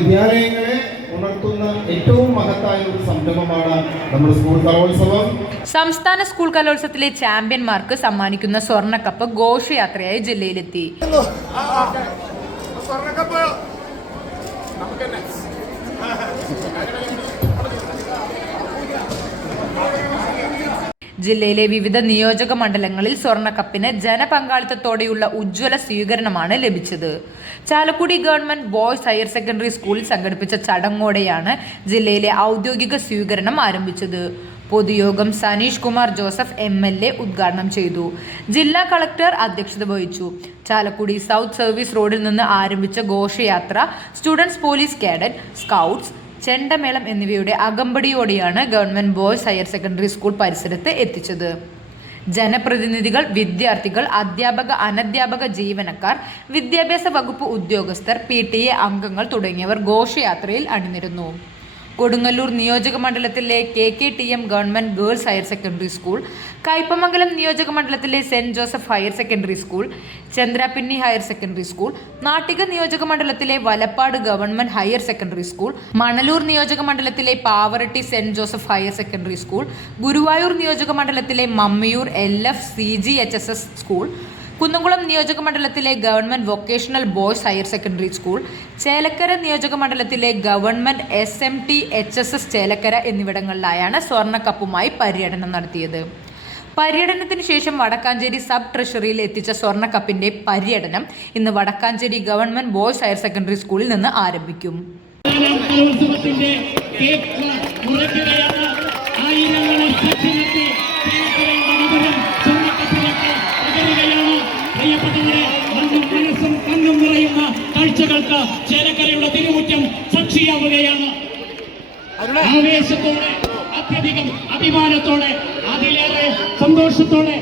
വിദ്യാലയങ്ങളെ ഉണർത്തുന്ന ഏറ്റവും മഹത്തായ ഒരു സംരംഭമാണ് നമ്മുടെ സ്കൂൾ കലോത്സവം. സംസ്ഥാന സ്കൂൾ കലോത്സവത്തിലെ ചാമ്പ്യന്മാർക്ക് സമ്മാനിക്കുന്ന സ്വർണക്കപ്പ് ഘോഷയാത്രയായി ജില്ലയിലെത്തി. ജില്ലയിലെ വിവിധ നിയോജക മണ്ഡലങ്ങളിൽ സ്വർണക്കപ്പിന് ജനപങ്കാളിത്തത്തോടെയുള്ള ഉജ്ജ്വല സ്വീകരണമാണ് ലഭിച്ചത്. Chalakudy government boys higher secondary സ്കൂളിൽ സംഘടിപ്പിച്ച ചടങ്ങോടെയാണ് ജില്ലയിലെ ഔദ്യോഗിക സ്വീകരണം ആരംഭിച്ചത്. പൊതുയോഗം Saneesh Kumar Joseph M L A ഉദ്ഘാടനം ചെയ്തു. ജില്ലാ കളക്ടർ അധ്യക്ഷത വഹിച്ചു. ചാലക്കുടി സൗത്ത് സർവീസ് റോഡിൽ നിന്ന് ആരംഭിച്ച ഘോഷയാത്ര സ്റ്റുഡൻസ് പോലീസ് കേഡറ്റ് സ്കൗട്ട്സ് ചെണ്ടമേളം എന്നിവയുടെ അകമ്പടിയോടെയാണ് government boys higher secondary school പരിസരത്ത് എത്തിച്ചത്. ജനപ്രതിനിധികൾ വിദ്യാർത്ഥികൾ അധ്യാപക അനധ്യാപക ജീവനക്കാർ വിദ്യാഭ്യാസ വകുപ്പ് ഉദ്യോഗസ്ഥർ പി ടി എ അംഗങ്ങൾ തുടങ്ങിയവർ ഘോഷയാത്രയിൽ അണിനിരുന്നു. കൊടുങ്ങല്ലൂർ നിയോജക മണ്ഡലത്തിലെ K K T M government girls higher secondary school Kaipamangalam നിയോജക മണ്ഡലത്തിലെ saint Joseph higher secondary school Chenthrappinni higher secondary school Nattika നിയോജക മണ്ഡലത്തിലെ Valappad government higher secondary school Manalur നിയോജക മണ്ഡലത്തിലെ Pavaratty saint Joseph higher secondary school Guruvayur നിയോജക മണ്ഡലത്തിലെ Mammiyur L F C G H S S school Kunnamkulam നിയോജക മണ്ഡലത്തിലെ government vocational boys higher secondary school Chelakkara നിയോജക മണ്ഡലത്തിലെ government S M T H S S Chelakkara എന്നിവിടങ്ങളിലായാണ് സ്വർണക്കപ്പുമായി പര്യടനം നടത്തിയത്. പര്യടനത്തിന് ശേഷം വടക്കാഞ്ചേരി സബ് ട്രഷറിയിൽ എത്തിച്ച സ്വർണക്കപ്പിന്റെ പര്യടനം ഇന്ന് Wadakkanchery government boys higher secondary സ്കൂളിൽ നിന്ന് ആരംഭിക്കും. കലോത്സവത്തിന്റെ കാഴ്ചകൾക്ക് ചേലക്കരയുടെ തിരുമുറ്റം സാക്ഷിയാവുകയാണ്. ആവേശത്തോടെ അത്യധികം അഭിമാനത്തോടെ അതിലേറെ സന്തോഷത്തോടെ.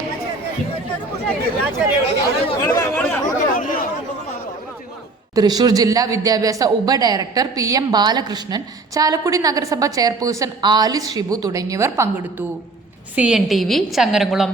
തൃശൂർ ജില്ലാ വിദ്യാഭ്യാസ ഉപ director P M Balakrishnan Chalakudy നഗരസഭ ചെയർപേഴ്സൺ ആലിസ് ഷിബു തുടങ്ങിയവർ പങ്കെടുത്തു. C N T V Changaramkulam.